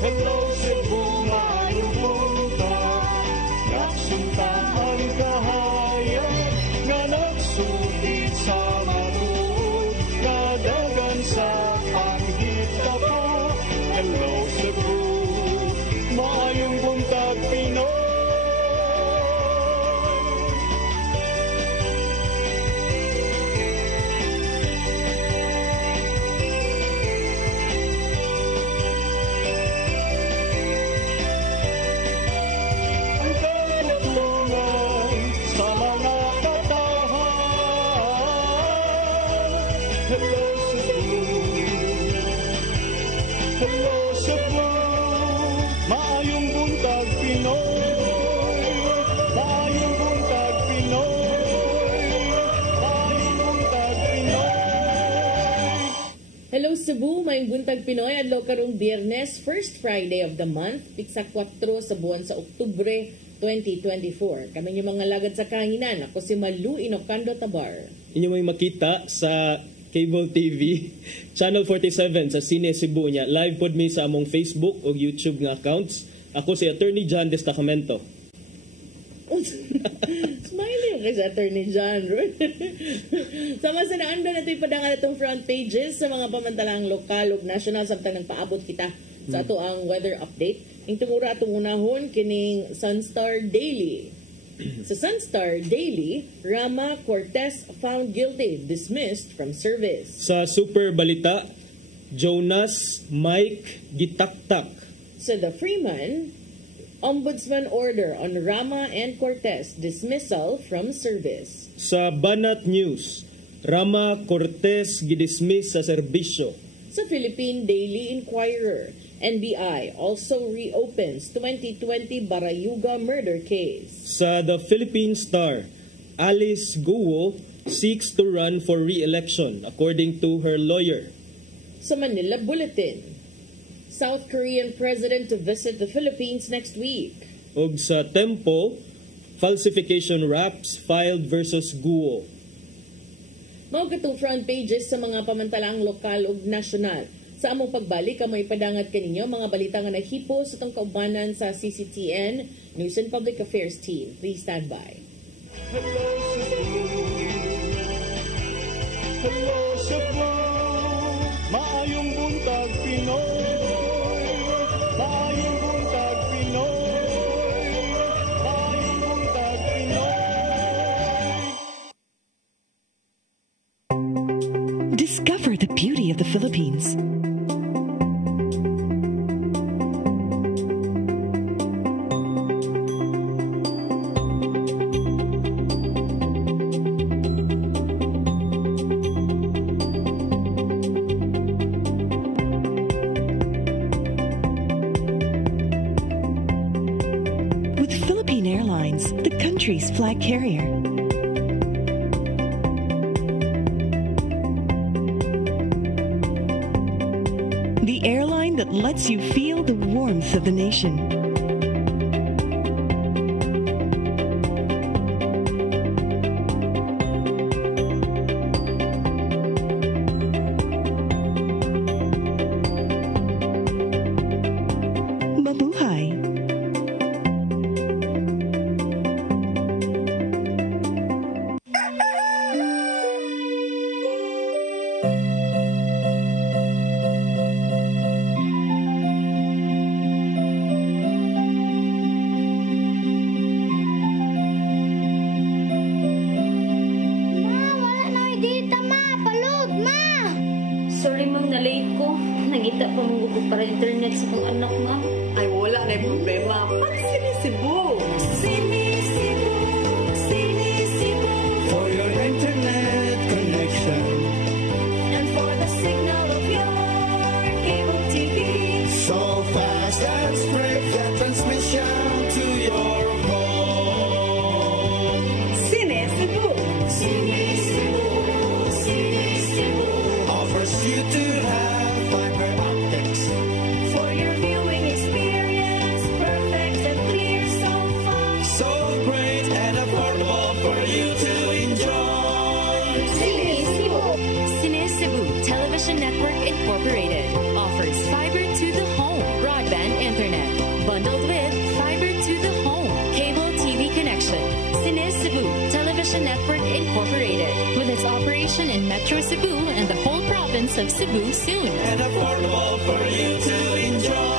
Hello Cebu, maayong buntag. Nagsunta ang kahayag nga nagsugid sa matuod, kadagan sa panghitabo. Hello Cebu, maayong buntag Pinoy. Hello Cebu, maayong buntag Pinoy. Maayong buntag Pinoy. Maayong buntag Pinoy. Hello Cebu, maayong buntag Pinoy. Adlaw karong Biyernes, first Friday of the month, piksa 4 sa buwan sa Oktubre 2024. Kami yung mga lagad sa kahanginan. Ako si Malu Inocando Tabar. Inyo may makita sa Cable TV, Channel 47 sa Cine Cebu niya. Live pod mi sa among Facebook o YouTube nga accounts. Ako si Attorney John Destacamento. Smiley kay sa Attorney John. Sama sa naanda na ito'y padangan itong front pages sa mga pamantalang lokal ug national samtang nagpaabot kita sa ato ang weather update. Ang tumura atong unahon kining Sunstar Daily. Sa Sunstar Daily, Rama Cortez found guilty, dismissed from service. Sa Super Balita, Jonas Mike gitaktak. Sa The Freeman, Ombudsman order on Rama and Cortez dismissal from service. Sa Banat News, Rama Cortez gidismiss sa serbisyo. Sa Philippine Daily Inquirer, NBI also reopens 2020 Barayuga murder case. Sa The Philippine Star, Alice Guo seeks to run for re-election according to her lawyer. Sa Manila Bulletin, South Korean president to visit the Philippines next week. Ug sa Tempo, falsification raps filed versus Guo. Mao katong front pages sa mga pamantalang lokal ug nasyonal. Sa among pagbalik, kamo ipadangat kaninyo mga balita nga naghipo sa itong kaubanan sa CCTN News and Public Affairs Team. Please stand by. Hello Cebu, hello Cebu, maayong buntag Pinoy. Maayong buntag Pinoy. Maayong buntag Pinoy. Discover the beauty of the Philippines. Country's flag carrier. The airline that lets you feel the warmth of the nation. So bundled with fiber to the home, cable TV connection. Cine Cebu Television Network Incorporated, with its operation in Metro Cebu and the whole province of Cebu soon. And affordable for you to enjoy.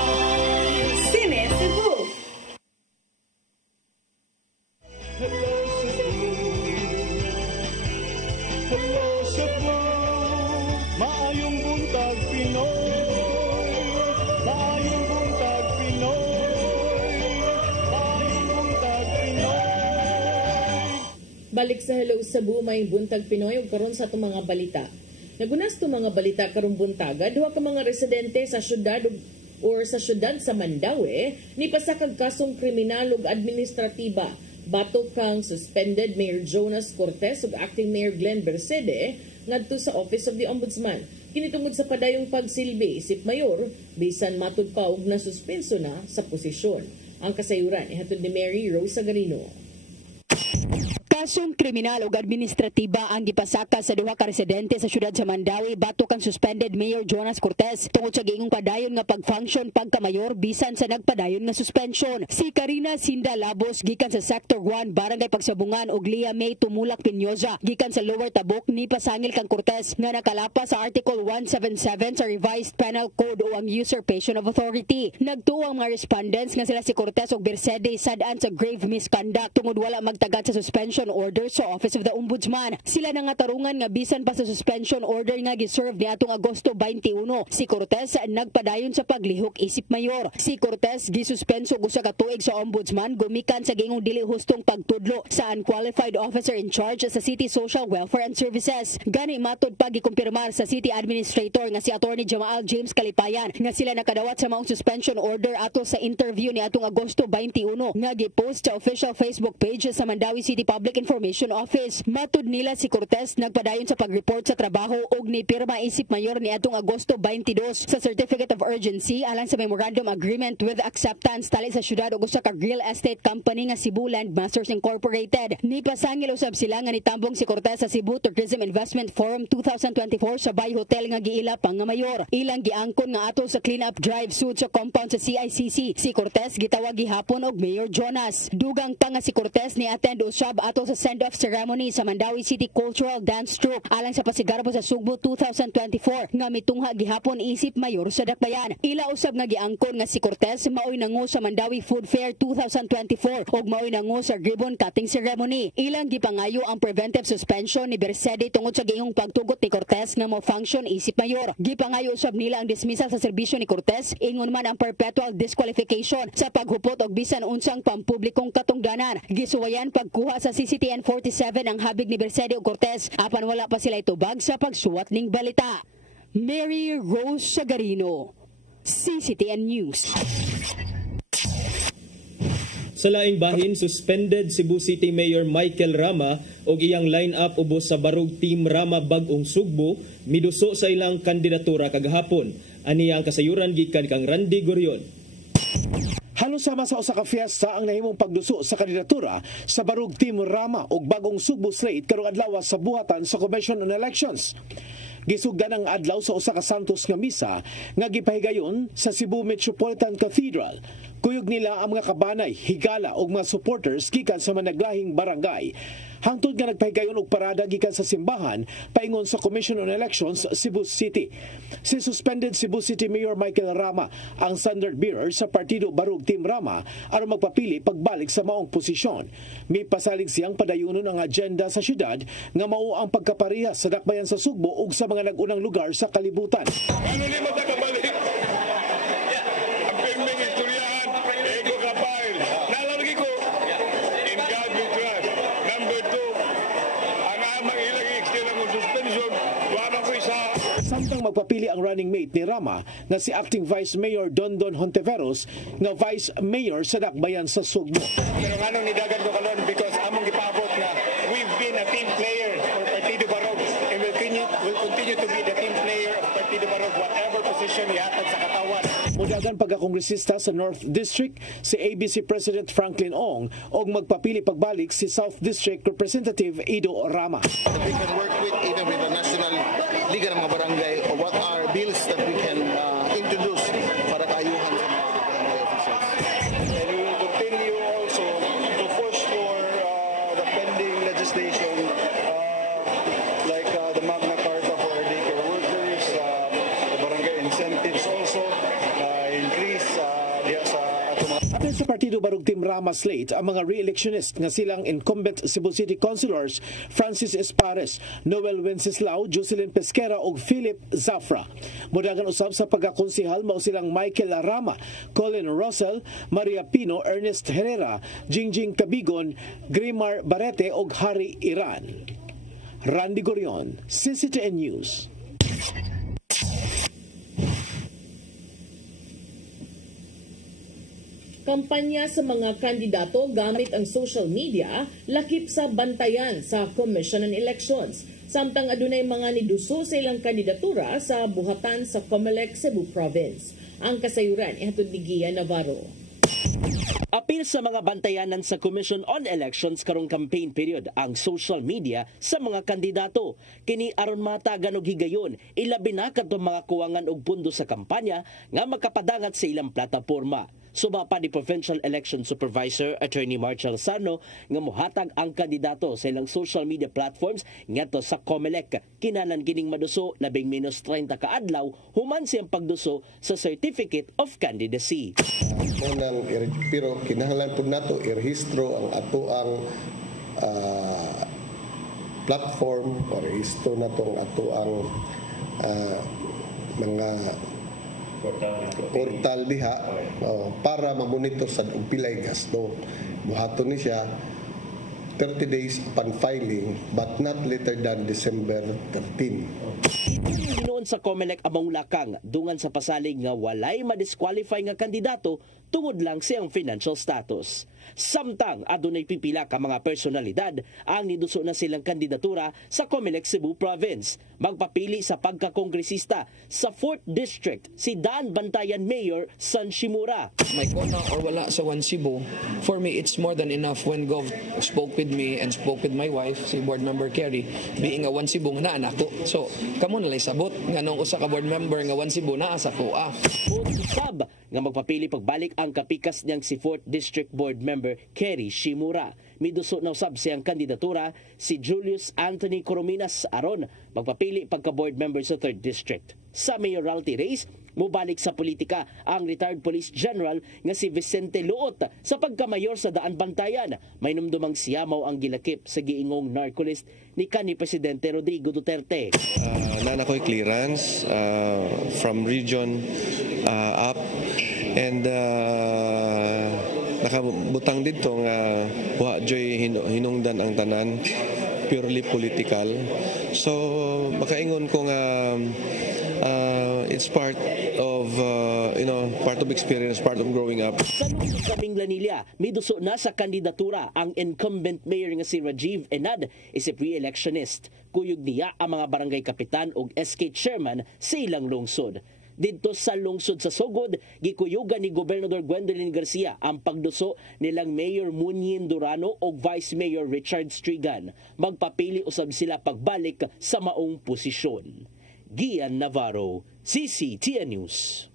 Cine Cebu. Hello Cebu, hello Cebu, maayong buntag Pinoy, maayong buntag Pinoy, maayong buntag Pinoy. Balik sa Hello Cebu, may buntag Pinoy ug karon sa atong mga balita. Nagunas to mga balita karong buntaga, duha ka mga residente sa syudad sa syudad sa Mandaue ni pasakag kasong kriminal ug administratiba batok kang suspended Mayor Jonas Cortez ug acting Mayor Glenn Bercede ngadto sa Office of the Ombudsman. Kini tungod sa padayong pagsilbi isip mayor bisan matud pa og nasuspenso na sa posisyon. Ang kasayuran ihatod ni Mary Rose Sagarino. Kasong kriminal ug administratiba ang gipasaka sa duha ka residente sa syudad sa Mandaue batok kang suspended Mayor Jonas Cortez tungod sa giingong padayon nga pag-function pagka-mayor bisan sa nagpadayon nga suspension. Si Karina Sinda Labos gikan sa Sector 1 Barangay Pagsabungan ug Lia May Tumulak Pinyosa gikan sa Lower Tabok ni pasangil kang Cortez nga nakalapas sa Article 177 sa Revised Penal Code o ang Usurpation of Authority. Nagtuo ang mga respondents nga sila si Cortez ug Bercede sad-an sa grave misconduct tungod wala magtagad sa suspension order sa Office of the Ombudsman. Sila na nga tarungan nga bisan pa sa suspension order nga giserve ni atong Agosto 21. Si Cortez nagpadayon sa paglihok isip mayor. Si Cortez gisuspenso og usa ka tuig sa Ombudsman gumikan sa gingong dili hustong pagtudlo sa unqualified officer in charge sa City Social Welfare and Services. Gani matod pa gikumpirmar sa City Administrator nga si Attorney Jamal James Kalipayan nga sila nakadawat sa maong suspension order ato sa interview ni atong Agosto 21 nga gipost sa official Facebook page sa Mandaue City Public Information Office. Matud nila si Cortez nagpadayon sa pag-report sa trabaho ug ni pirma isip mayor ni atong Agosto 22 sa Certificate of Urgency alang sa Memorandum Agreement with Acceptance tali sa syudad ug usa ka real estate company nga Cebu Land Masters Incorporated. Ni pasangil usab sila nga nitambong si Cortez sa Cebu Tourism Investment Forum 2024 sa Bay Hotel nga giila pa nga mayor. Ilang giangkon nga ato sa clean-up drive sud sa compound sa CICC. Si Cortez gitawag gihapon og Mayor Jonas. Dugang pa nga si Cortez ni attend usab ato sa send-off ceremony sa Mandaue City Cultural Dance Troupe alang sa pasigarbo sa Sugbo 2024 nga mitungha gihapon isip mayor sa Dakbayan. Ila usab nga giangkon nga si Cortez maoy nangu sa Mandaue Food Fair 2024 ug maoy nangu sa ribbon cutting ceremony. Ilang gipangayo ang preventive suspension ni Bercede tungod sa giingong pagtugot ni Cortez nga mo function isip mayor. Gipangayo usab nila ang dismissal sa serbisyo ni Cortez, ingon man ang perpetual disqualification sa paghupot og bisan unsang pampublikong katungdanan. Gisuwayan pagkuha sa CCTN 47 ang habig ni Bercede ug Cortez apan wala pa sila itubag sa pagsuwat ning balita. Mary Rose Sagarino, CCTN News. Sa laing bahin, suspended Cebu City Mayor Michael Rama o iyang line-up ubos sa Barug Team Rama Bagong Sugbo miduso sa ilang kandidatura kagahapon. Ani ang kasayuran gikan kang Randy Gorion. Halos sama sa usa ka fiesta ang nahimong pagduso sa kandidatura sa Barug Team Rama ug Bagong Sugbo Slate karong adlaw sa buhatan sa Commission on Elections. Gisugdan ang adlaw sa usa ka santos nga misa nga gipahigayon sa Cebu Metropolitan Cathedral. Kuyog nila ang mga kabanay, higala ug mga supporters gikan sa managlahing barangay. Hangtod nga nagpahigayon og parada gikan sa simbahan paingon sa Commission on Elections Cebu City. Si suspended Cebu City Mayor Michael Rama ang standard bearer sa Partido Barug Team Rama aron magpapili pagbalik sa maong posisyon. May pasalig siyang padayunon ang agenda sa syudad nga mao ang pagkaparehas sa dakbayan sa Sugbo ug sa mga nag-unang lugar sa kalibutan. Ano ni matakabalik? Ang pirming istoryahan, ego kapal. Nalalagi ko, in God we trust. Number 2, ang amang ilang i-extend ang suspension, wala ko isa. Samtang magpapili ang running mate ni Rama na si Acting Vice Mayor Dondon Hontiveros nga Vice Mayor sa dakbayan sa Sugbo. Pero anong nidagan ko kalon because among gipaabot na we've been a team player for Partido Barog and will continue to be the team player of Partido Barog whatever position ihatag sa katawan. Mudagan pagkakongresista sa North District si ABC President Franklin Ong og magpapili pagbalik si South District Representative Ido Rama. We can work with even with the National Liga ng mga barangay or what are bills that we can introduce para kaayuhan sa mga barangay officials. sa Partido Barug Team Rama slate ang mga re-electionist nga silang incumbent Cebu City Councilors Francis Espares, Noel Wenceslao, Jocelyn Pesquera ug Philip Zafra. Mudagan usab sa pagkakonsihal mao silang Michael Rama, Colin Russell, Maria Pino, Ernest Herrera, Jingjing Cabigon, Grimar Barete ug Harry Iran. Randy Gorion, CCTN News. Kampanya sa mga kandidato gamit ang social media lakip sa bantayan sa Commission on Elections. Samtang adunay mga niduso sa ilang kandidatura sa buhatan sa COMELEC Cebu Province. Ang kasayuran ihatod ni Gian Navarro. Apil sa mga bantayanan sa Commission on Elections karong campaign period ang social media sa mga kandidato. Kini aron matagan og higayon, ilabi na kadtong mga kuwangan og pundo sa kampanya nga makapadangat sa ilang plataporma. Suba pa ni Provincial Election Supervisor Attorney Marshall Sano nga mohatag ang kandidato sa ilang social media platforms ngadto sa COMELEC. Kinanan kining maduso labing minus 30 ka adlaw human siyang pagduso sa Certificate of Candidacy. Pero kinahanglan po nato irehistro ang ato ang platform o rehistro nato ang ato ang mga portal diha para mamonitor sa pilay gasto. Buhaton ni siya 30 days upon filing but not later than December 13. Ginoon sa COMELEC among lakang dungan sa pasalig nga walay ma-disqualify nga kandidato tungod lang siyang financial status. Samtang adunay pipila ka mga personalidad ang niduso na silang kandidatura sa COMELEC Cebu Province. Magpapili sa pagkakongresista sa 4th District si Daan Bantayan Mayor San Shimura. May kona or wala sa One Cebu, for me it's more than enough when Gov spoke with me and spoke with my wife, si Board Member Kerry, being a One Cebu nga anak ko. So, kamo nalay sabot nga nung usa ka board member nga One Cebu naa sa kuha. Sab nga magpapili pagbalik ang kapikas niyang si 4th District Board Member Kerry Shimura. Miduso na usab siyang kandidatura si Julius Anthony Corominas aron magpapili pagka-board member sa 3rd District. Sa mayoralty race, mubalik sa politika ang retired Police General nga si Vicente Luot sa pagkamayor sa Daan Bantayan. May numdumang siyamaw ang gilakip sa giingong narcolist ni kanhi Presidente Rodrigo Duterte. Nana ko'y clearance from region up and nakabutang dito nga wa joy hinungdan ang tanan, purely political. So makaingon ko nga it's part of part of experience, part of growing up. Sa Minglanilla, miduso na sa kandidatura ang incumbent mayor nga si Rajiv Enad isip re-electionist. Kuyog niya ang mga barangay kapitan ug SK chairman sa ilang lungsod. Dito sa lungsod sa Sogod, gikuyugan ni Gobernador Gwendolyn Garcia ang pagduso nilang Mayor Munyin Durano o Vice Mayor Richard Strigan. Magpapili usab sila pagbalik sa maong posisyon. Gian Navarro, CCTN News.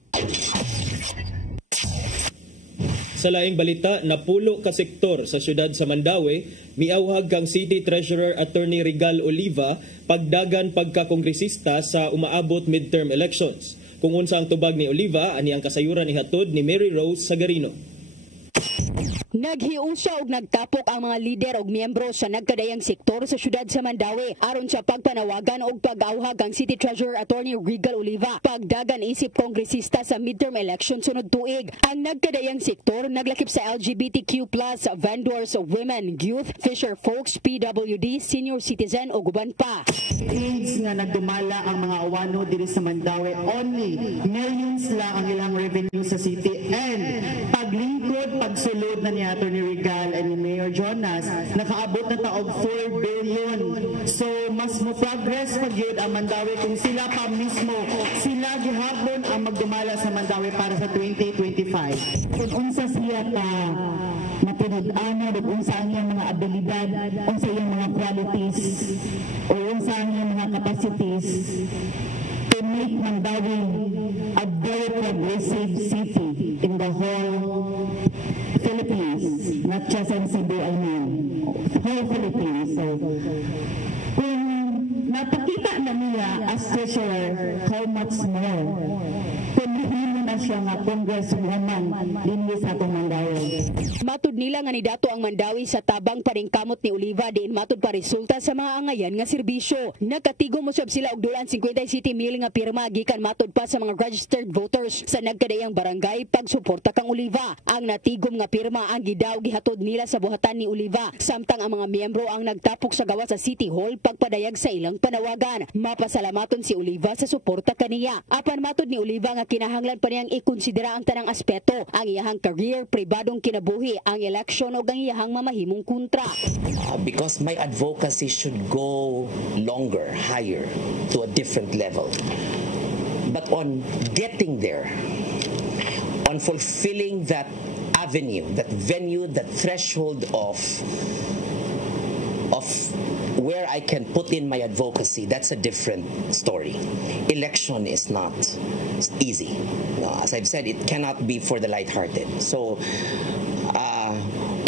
Sa laing balita, napulo ka sektor sa syudad sa Mandaue, miawhag kang City Treasurer Attorney Regal Oliva pagdagan pagkakongresista sa umaabot midterm elections. Kung unsa ang tubag ni Oliva, ani ang kasayuran ihatod ni Mary Rose Sagarino. Naghiusya og nagtapok ang mga lider og miyembro sa nagkadayang sektor sa syudad sa Mandaue aron sa pagpanawagan og pag-awhag ang City Treasurer Attorney Regal Oliva pagdagan isip kongresista sa midterm election sunod tuig. Ang nagkadayang sektor naglakip sa LGBTQ+, vendors, women, youth, fisher folks, PWD, senior citizen o guban pa. AIDS nga nagdumala ang mga awano diri sa Mandaue, only millions lang ang ilang revenue sa city, and paglingkod, pagsulod na ni Attorney Regal and ni Mayor Jonas, nakaabot na taog 4 billion. So, mas mo progress pag yun ang Mandaue kung sila pa mismo, sila gihapon ang magdumala sa Mandaue para sa 2025. Kung unsa siya ka matunud-ana, kung unsa ang iyang mga abilidad, unsa iyang mga qualities, o unsa ang iyang mga capacities to make Mandaue a very progressive city in the whole Philippines, not just in Cebu, I mean, whole Philippines. So, kung napakita na niya as treasurer, how much more? Kung hindi mo na una siya nga congresswoman dinhi sa atong Mandawi. Matud nila nga nidato ang Mandawi sa tabang paningkamot ni Oliva diin matud pa resulta sa mga angayan nga serbisyo. Nakatigom mo sila og dulan 57,000 nga pirma gikan matud pa sa mga registered voters sa nagkadayang barangay pagsuporta kang Oliva. Ang natigom nga pirma ang gidaw gihatod nila sa buhatan ni Oliva, samtang ang mga miyembro ang nagtapok sa gawa sa City Hall pagpadayag sa ilang panawagan. Mapasalamaton si Oliva sa suporta kaniya. Apan matud ni Oliva nga kinahanglan pa niyang ikonsidera ang tanang aspeto, ang iyahang career, pribadong kinabuhi, ang election o ang iyahang mamahimong kontra. Because my advocacy should go longer, higher, to a different level. But on getting there, on fulfilling that avenue, that venue, that threshold of where I can put in my advocacy, that's a different story. Election is not easy. As I've said, it cannot be for the lighthearted. So,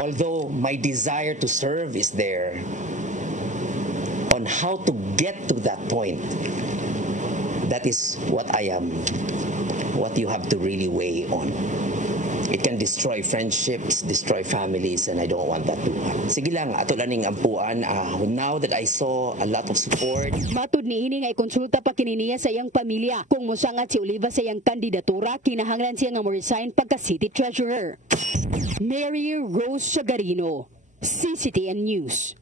although my desire to serve is there, on how to get to that point, that is what you have to really weigh on. It can destroy friendships, destroy families, and I don't want that to happen. Sige lang, ato lang ning ampuan. Now that I saw a lot of support. Matud ni ini nga ikonsulta pa kininiya sa iyang pamilya. Kung mosangat si Oliva sa iyang kandidatura, kinahanglan siya nga mo-resign pagka City Treasurer. Mary Rose Sagarino, CCTN News.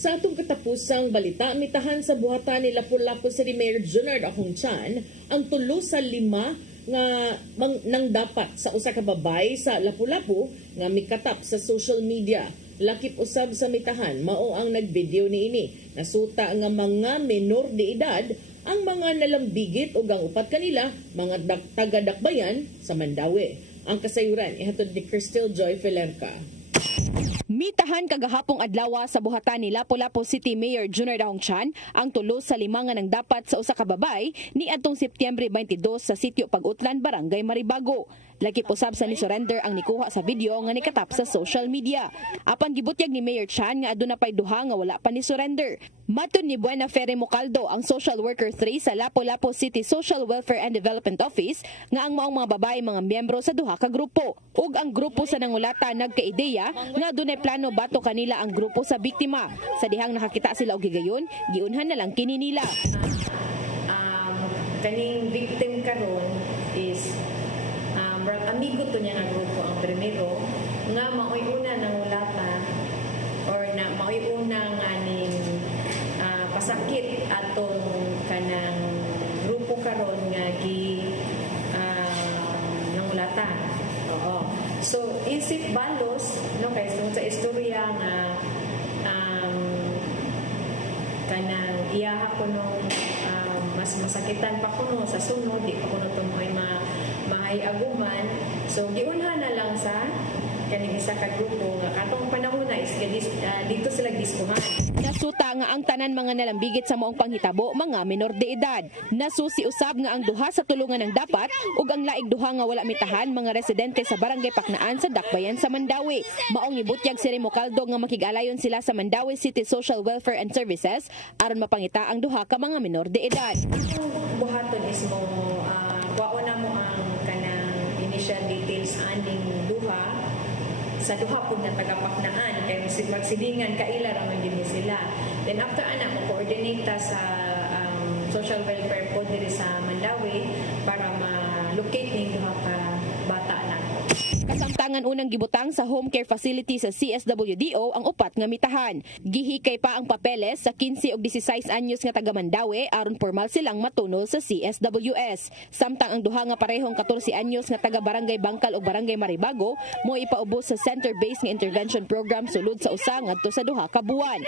Sa atong katapusang balita, mitahan sa buhatan ni Lapu-Lapu City Mayor Junard Ahongchan ang 3 sa 5 nga nang dapat sa usa ka babay sa Lapu-Lapu nga mikatap sa social media. Lakip usab sa mitahan mao ang nagvideo niini. Nasuta nga mga menor de edad ang mga nalambigit ug ang upat kanila mga taga-dakbayan sa Mandawi. Ang kasayuran ihatod ni Crystal Joy Felerca. Mitahan kagahapong adlaw sa buhatan ni Lapu-Lapu City Mayor Junard Ahongchan ang 3 sa 5 nga nang dapat sa usa ka babay ni adtong Setyembre 22 sa sitio Pag-Utlan, Barangay Maribago. Laki usab sa ni surrender ang nikuha sa video nga nikatap sa social media. Apan gibutyag ni Mayor Chan nga aduna pay duha nga wala pa ni surrender. Matud ni Buena Ferre Mocaldo, ang social worker 3 sa Lapu-Lapu City Social Welfare and Development Office, nga ang maong mga babae mga miyembro sa duha ka grupo. Ug ang grupo sa nangulata nagkaideya nga adunay plano bato kanila ang grupo sa biktima. Sa dihang nakakita sila og higayon, giunhan na lang kini nila. Kaning victim karon is amigo to niya nga grupo ang primero nga maoy una nang ulata or na maoy una nga ning pasakit atong kanang grupo karon nga gi nang ulata. Oo. So isip balos no kay sa istorya nga kanang iyaha ko nung mas masakitan pa kuno sa sunod di pa kuno tumoy mahay aguman. So giunha na lang sa kaning isa ka grupo nga katong panahon na is dito sila diskuhan. Nasuta nga ang tanan mga nalambigit sa maong panghitabo mga menor de edad. Nasusi usab nga ang duha sa tulungan ng dapat ug ang laig duha nga wala mitahan mga residente sa Barangay Paknaan sa Dakbayan sa Mandawi. Maong ibutyag si Mocaldo nga makig-alayon sila sa Mandawi City Social Welfare and Services aron mapangita ang duha ka mga menor de edad. Ang buhaton is mo kuwaon na mo ang kanang initial details aning duha sa duha pud na taga-Paknaan kay magsidingan kaila ra man dinhi sila. Then after ana mo coordinate sa social welfare pod diri sa Mandawi para ma-locate ning duha ka bata na. Kasamtangan unang gibutang sa home care facility sa CSWDO ang upat nga mitahan. Gihikay pa ang papeles sa 15 ug 16 anyos nga taga Mandawi aron formal silang matunol sa CSWS. Samtang ang duha nga parehong 14 anyos nga taga Barangay Bangkal ug Barangay Maribago mo ipaubos sa center-based nga intervention program sulod sa usa ngadto sa duha ka buwan.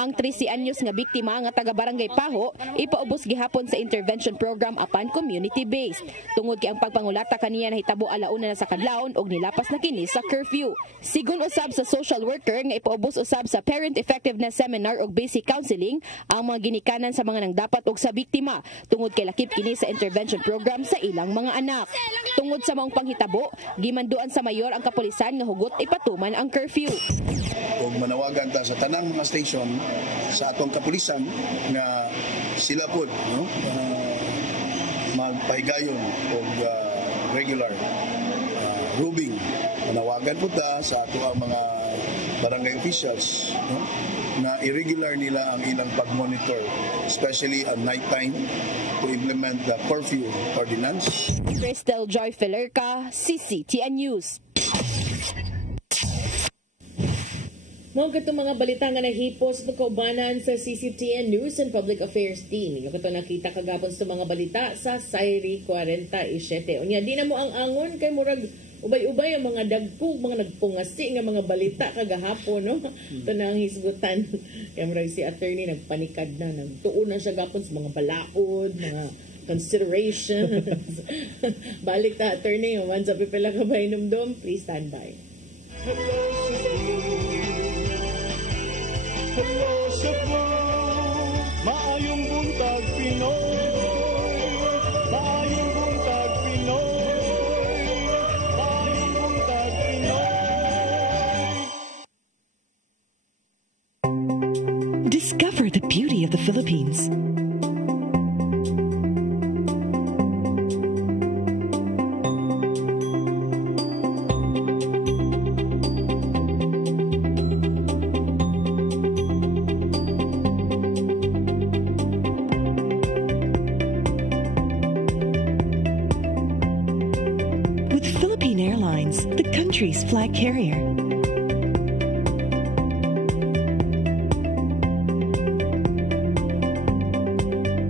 Ang 13 anyos nga biktima nga taga Barangay Paho ipaubos gihapon sa intervention program apan community-based. Tungod kay ang pagpangulata kaniya nahitabo alauna na sa kadlawon og nilapas na kini sa curfew. Sigon usab sa social worker nga ipaubos usab sa parent effectiveness seminar og basic counseling ang mga ginikanan sa mga nangdapat og sa biktima tungod kay lakip kini sa intervention program sa ilang mga anak. Tungod sa maong panghitabo, gimanduan sa mayor ang kapulisan nga hugot ipatuman ang curfew. Kung manawagan ta sa tanang mga station sa atong kapulisan nga sila pod no magpahigayon og regular rubing. Manawagan po ta sa ato ang mga barangay officials, no, na irregular nila ang ilang pag-monitor, especially at nighttime, to implement the curfew ordinance. Crystal Joy Filerca, CCTN News. Mga katong mga balita nga nahipos pagkaubanan sa CCTN News and Public Affairs Team. Yung katong nakita kagapon sa mga balita sa Sairi 47. Unya, di na mo ang angon kay murag ubay-ubay ang mga dagkog, mga nagpungasi nga mga balita kagahapon, no? Ito na ang hisgutan. Kaya murag si attorney nagpanikad na, nagtuon na siya gapon sa mga balaod, mga considerations. Balik ta, attorney, man sa pipila ka ba inumdum, please stand by. Hello Cebu, maayong buntag Pinoy, maayong buntag Pinoy, maayong buntag Pinoy. Discover the beauty of the Philippines. Country's flag carrier.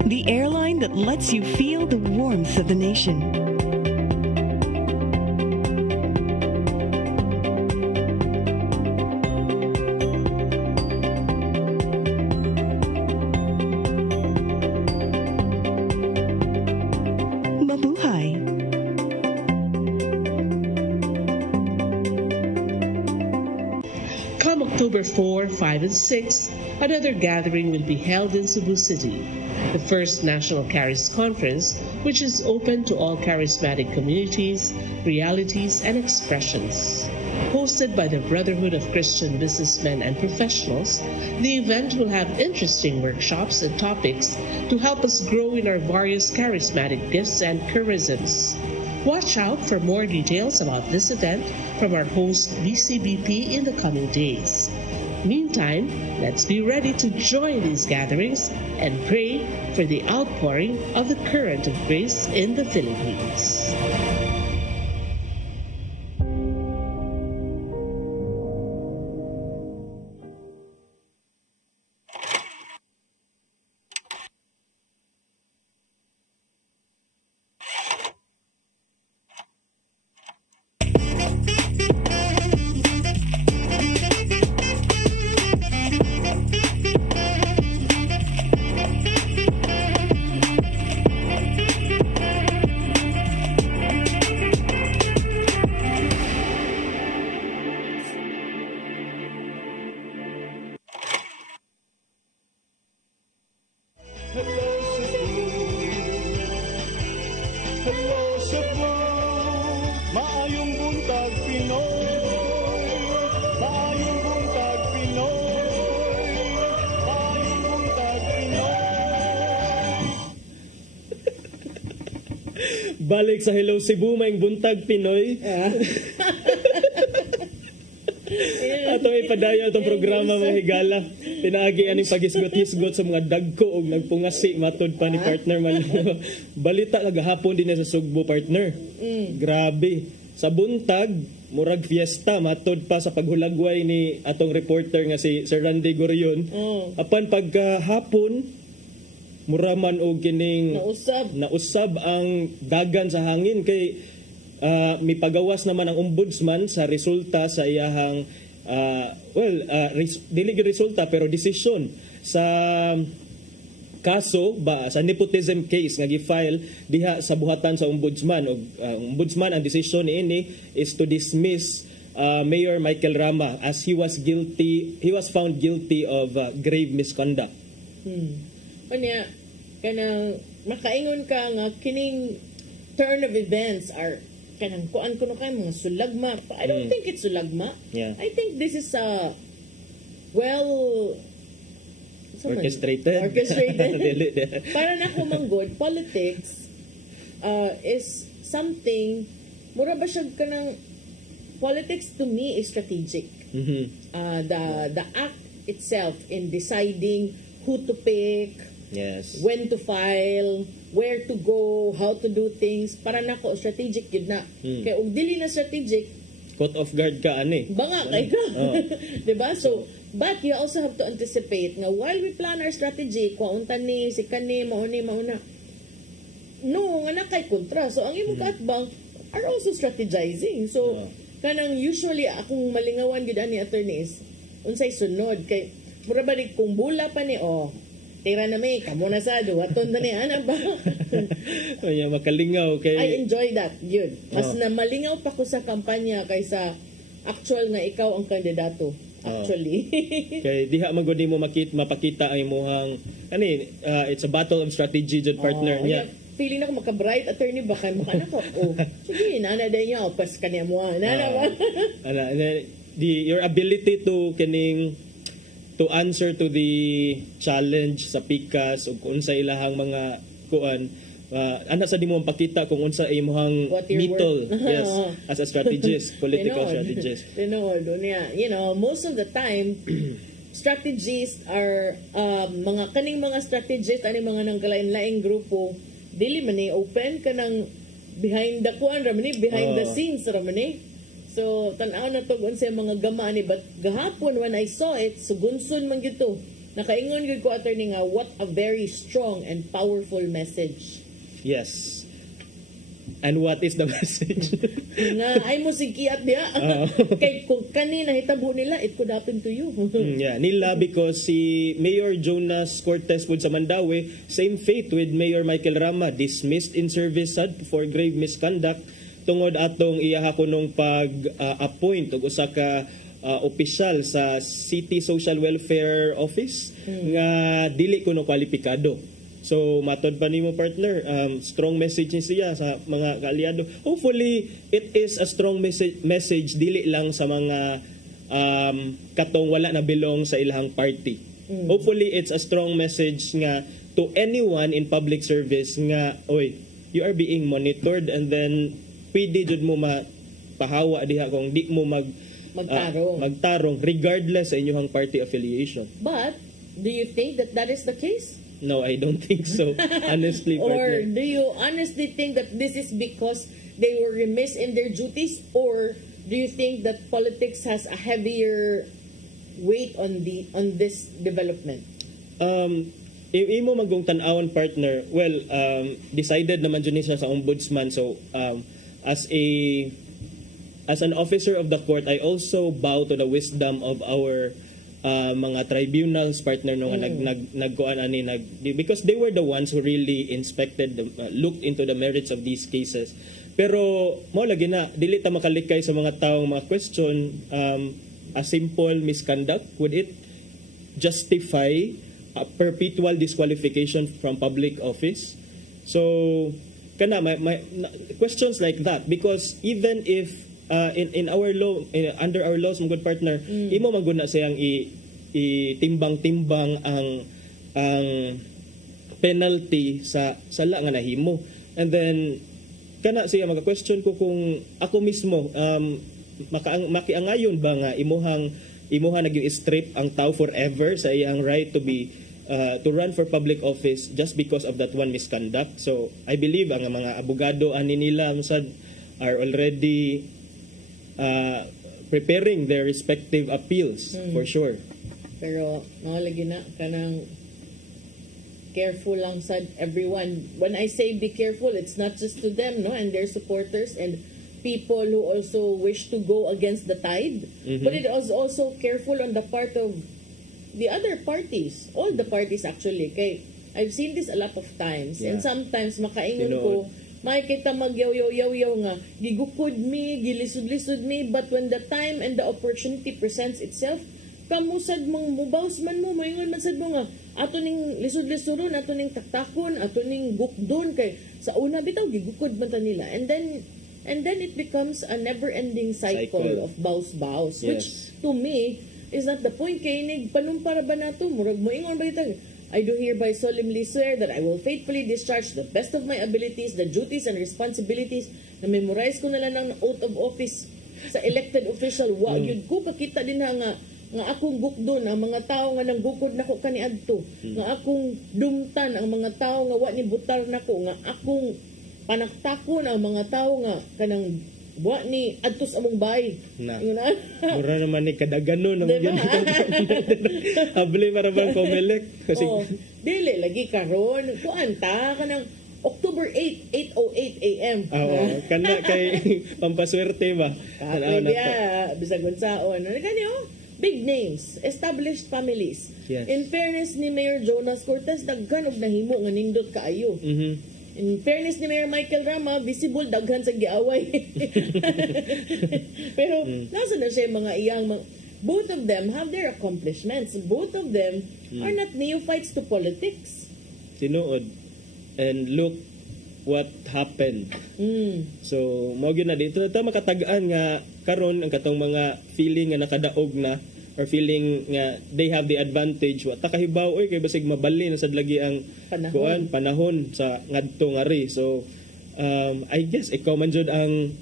The airline that lets you feel the warmth of the nation. October 4, 5, and 6, another gathering will be held in Cebu City, the first National Charis Conference, which is open to all charismatic communities, realities, and expressions. Hosted by the Brotherhood of Christian Businessmen and Professionals, the event will have interesting workshops and topics to help us grow in our various charismatic gifts and charisms. Watch out for more details about this event from our host BCBP in the coming days. Meantime, let's be ready to join these gatherings and pray for the outpouring of the current of grace in the Philippines. Balik sa Hello Cebu, maing buntag Pinoy. Atong ipadayon itong programa mga higala. Pinaagi aning pagisgot-hisgot sa mga dagko o nagpungasi matod pa ni partner man. Balita kagahapon din sa Sugbo, partner. Grabe. Sa buntag, murag fiesta matod pa sa paghulagway ni atong reporter nga si Sir Randy Gorion. Apan pagkahapon, muraman og kining nausab ang dagan sa hangin kay mipagawas naman ang ombudsman sa resulta sa iyahang dili resulta pero decision sa kaso ba sa nepotism case nga gi-file diha sa buhatan sa ombudsman. Ombudsman ang decision niini is to dismiss Mayor Michael Rama as he was found guilty of grave misconduct. Kanya, kanang makaingon ka nga kining turn of events are kanang kuan kuno kay mga sulagma. I don't think it's sulagma. Yeah. I think this is orchestrated. Para na kumanggod politics is something, mura ba siya kanang, politics to me is strategic. The act itself in deciding who to pick, Yes. when to file, where to go, how to do things, para nako strategic yun na. Kaya ug dili na strategic, Caught off guard ka, ani. banga kay ka. Oh. Diba? So, but you also have to anticipate na while we plan our strategy, kwauntan ni, si kani, mauna. No, nga na kay kontra. So, ang imong kaatbang are also strategizing. So, kanang usually, akong malingawan gid ani attorneys, unsay sunod. Kay, mura ba kung bula pa ni, tira na may, kamo na sa duwaton na ni, ana ba? Kaya makalingaw kay I enjoy that, yun. Mas na malingaw pa ko sa kampanya kaysa actual nga ikaw ang kandidato. Actually. kay diha man gud mo mapakita ang imong it's a battle of strategy jud partner niya. Feeling ako maka-bright attorney ba kay maka nako. Sige, nana day niya pas kaniya mo. Nana ba? Your ability to answer to the challenge sa pikas ug unsa ilahang mga kuan ana sa dimo pakita kung unsa imong mitol yes as a strategist, political strategist. Most of the time strategists are mga strategist ani mga nang kalain-laing grupo dili man ni open kanang behind the behind the scenes ramani. So, tanaw na to sa mga gama ni, but gahapon when I saw it, sugunsun man gito. Nakaingon gid ko attorney nga, what a very strong and powerful message. Yes. And what is the message? Nga, ay mo sikiat diya. Kay kung kanina hitabo nila, it could happen to you. Nila because si Mayor Jonas Cortez pud sa Mandaue, same fate with Mayor Michael Rama, dismissed in service for grave misconduct tungod atong iyaha kunong pag-appoint og usa ka opisyal sa City Social Welfare Office nga dili kuno kwalipikado. So matod pa nimo partner, strong message ni siya sa mga kaalyado. Hopefully it is a strong message dili lang sa mga katong wala na belong sa ilahang party. Hopefully it's a strong message nga to anyone in public service nga you are being monitored and then pwede jud mo mapahawa diha kung di mo magtarong regardless sa inyong party affiliation. But do you think that is the case? No, I don't think so. Honestly, or do you honestly think that this is because they were remiss in their duties, or do you think that politics has a heavier weight on this development? Imo magong tan-awon partner, well, decided naman dyan siya sa ombudsman. So as an officer of the court, I also bow to the wisdom of our mga tribunals partner no nagkuan ani because they were the ones who really inspected looked into the merits of these cases. Pero mo lagi na dili ta makalikay sa mga taong mga question, a simple misconduct, would it justify a perpetual disqualification from public office? So kana may questions like that, because even if in our law, under our laws, mga good partner, imo maguna siyang itimbang-timbang ang penalty sa sala nga nahimo. And then kana siya mag-question ko kung ako mismo makiangayon ba nga imuhang naging strip ang tao forever sa iyang right to be to run for public office just because of that one misconduct. So I believe ang mga abogado ani nila are already preparing their respective appeals for sure. Pero lagi na kanang careful lang sad everyone. When I say be careful, it's not just to them, no, and their supporters and people who also wish to go against the tide. But it was also careful on the part of the other parties, all the parties actually. Kay I've seen this a lot of times, and sometimes makaingon ko, makikita magyaw-yaw-yaw nga, gigukod mi, gilisod-lisod mi, but when the time and the opportunity presents itself, kamusad mong mubaws man mo, mayingon man sad mo nga, ato ning lisod-lisodon, ato ning taktakon, ato ning gukdon, kay sa una bitaw, gigukod man ta nila. And then it becomes a never-ending cycle of baws-baws, which to me is not the point. Kay panumpara ba nato, murag mo ingon ba ito, I do hereby solemnly swear that I will faithfully discharge to the best of my abilities the duties and responsibilities na memorize ko na lang ng oath of office sa elected official. Wa yun ko kakita din nga akong gukdon ang mga tao nga nanggukod nako kaniadto, nga akong dumtan ang mga tao nga wa ni butar nako, nga akong panaktakon ang mga tao nga kanang wa ni adtos among bay. Mura naman ni kadagano naman yun. Habli para bang Comelec. Kasi dili lagi karon kuan ta kanang October 8, 8:08 a.m. Kana kay pampaswerte ba? Bisag unsaon. Big names, established families. Yes. In fairness ni Mayor Jonas Cortez, daghan og nahimo nga nindot kaayo. In fairness ni Mayor Michael Rama, visible daghan sa giaway. Pero nasa na siya mga iyang both of them have their accomplishments. Both of them are not neophytes to politics. Tinuod. And look what happened. So, mao gyud na dito ta makatagaan nga karon ang katong mga feeling nga nakadaog na or feeling nga they have the advantage wa ta kahibaw kay basig mabali na sad lagi ang panahon sa ngadto nga ri. So I guess ikaw man jud ang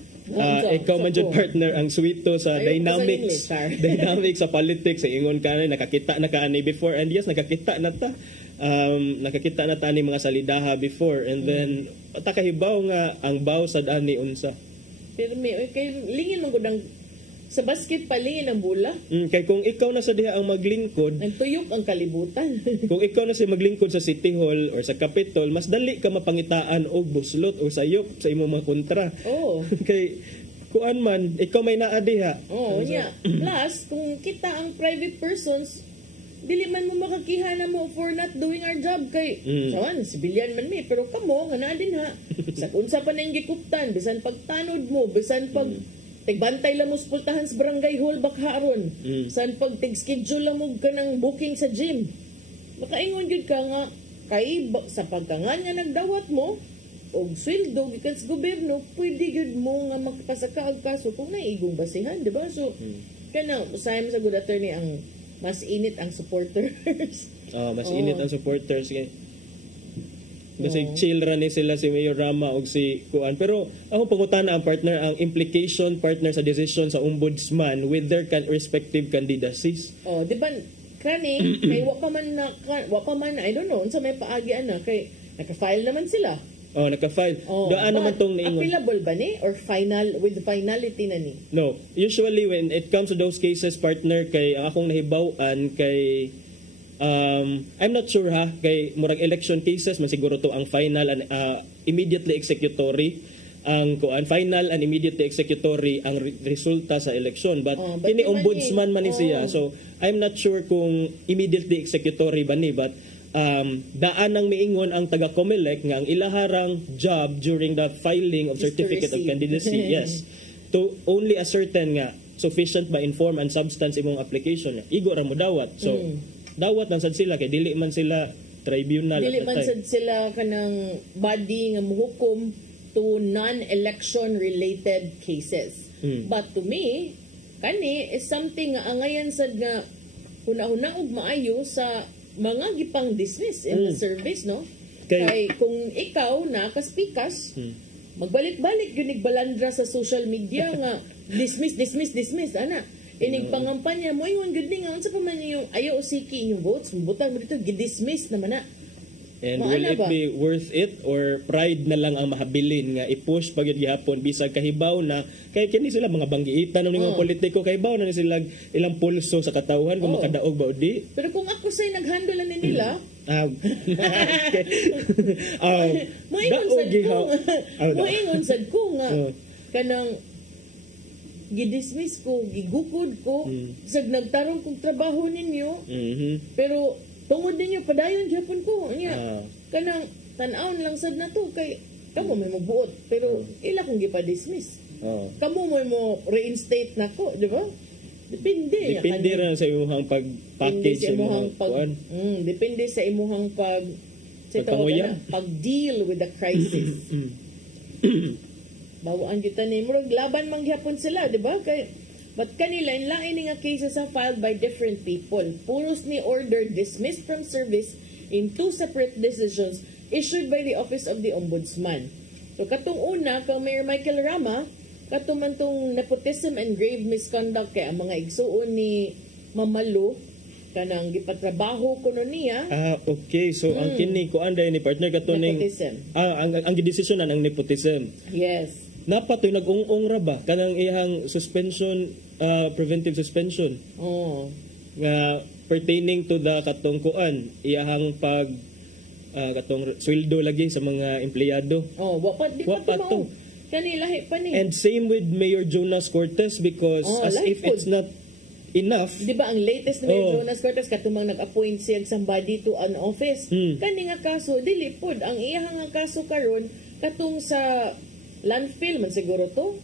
partner ang sweeto sa dynamics sa politics sa ingon kanay nakakita na kaani before, and yes nakakita na ta ni mga salidaha before, and then takahibaw nga ang baw sa dani unsa. Pero kay lingin man gud ang sa basket palingin ang bula. Kay kung ikaw na sa diha ang maglingkod, nagtuyok ang kalibutan. Kung ikaw na sa maglingkod sa City Hall or sa Capitol, mas dali ka mapangitaan og buslot o sayop sa imong mga kontra. Kay kuan man ikaw may naa diha. Plus kung kita ang private persons, dili man mo makakihana mo for not doing our job kay sawan sibilyan man mi, pero kamo nga naa din ha sa unsa pa nang gikuptan, bisan pagtanod mo, bisan pag tigbantay lang mo pultahan sa barangay hall bakharon, bisan pag tig-schedule lang mo kanang booking sa gym, makaingon gyud ka nga kay sa pagkangan nga nagdawat mo og sweldo gikan sa gobyerno, pwede gyud mo nga magpasaka og kaso kung naigong basihan, di ba? So kana usahay mo sa good attorney ang mas init ang supporters. Mas init ang supporters. Kasi chill ra ni sila si Mayor Rama og si Kuan. Pero ako pangutana ang partner, ang implication partner sa decision sa ombudsman with their respective candidacies. Di ba kani kay wa pa man I don't know unsa may paagi ana kay naka-file naman sila. Naka-file. Daan naman tong niingon. Appealable ba ni or final with the finality na ni? No. Usually when it comes to those cases partner kay ang akong nahibaw-an kay I'm not sure ha kay murag election cases man siguro to ang final and immediately executory ang kuan final and immediately executory ang resulta sa election, but kini ombudsman man ni siya, so I'm not sure kung immediately executory ba ni, but daan nang miingon ang taga Comelec nga ang ilaharang job during the filing of certificate of candidacy yes to only ascertain nga sufficient ba inform and substance imong application igo ra mo dawat, so dawat lang sad sila kay dili man sila tribunal, dili man sad sila kanang body nga muhukom to non-election related cases. But to me kani is something nga angayan sad nga hunahuna og maayo sa mga gipang dismiss in the service, no? Kay kung ikaw nakaspikas magbalik-balik yun igbalandra sa social media nga dismiss ana inig pangampanya mo ingon gud nga unsa pa man yung ayaw usiki inyong votes butang mo dito gidismiss naman na. And will it be worth it or pride na lang ang mahabilin nga i-push pag gihapon bisag kahibaw na kay kini sila mga banggiitan ng mga politiko kahibaw na ni sila ilang pulso sa katawhan kung makadaog ba o di. Pero kung ako say naghandle na nila moingon sad ko nga kanang gidismiss ko, gigukod ko, sag nagtarong kong trabaho ninyo, pero tungod ninyo, padayon Japon ko. Kanang tan-aon lang sad na to, kay kamo may mabuot, pero ila kong gipa-dismiss. Kamo mo reinstate na ko, di ba? Depende rin sa imuhang pag-package sa imuhang depende sa imuhang pag-deal with the crisis. Bawaan kita ni murag laban manghapon sila, di ba? But kanila inlain nga cases are filed by different people. Puros ni order dismissed from service in 2 separate decisions issued by the Office of the Ombudsman. So katong una, kang Mayor Michael Rama, katong man tong nepotism and grave misconduct kay ang mga igsuon ni Mamalu kanang gipatrabaho kuno niya. Okay. So ang kini ko anday ni partner katuning nepotism. Ang gidesisyonan ang nepotism. Yes. Napatoy nag-ung-ung ra ba kanang iyang suspension, preventive suspension. Nga pertaining to the katong kuan, iyang pag katong sweldo lagi sa mga empleyado. Wa pa to. Kani lahi pa ni. And same with Mayor Jonas Cortez because as if it's not enough. Di ba ang latest na Mayor Jonas Cortez katumang nag-appoint siya somebody to an office. Kani nga kaso dili pod ang iyang nga kaso karon katong sa landfill man siguro to.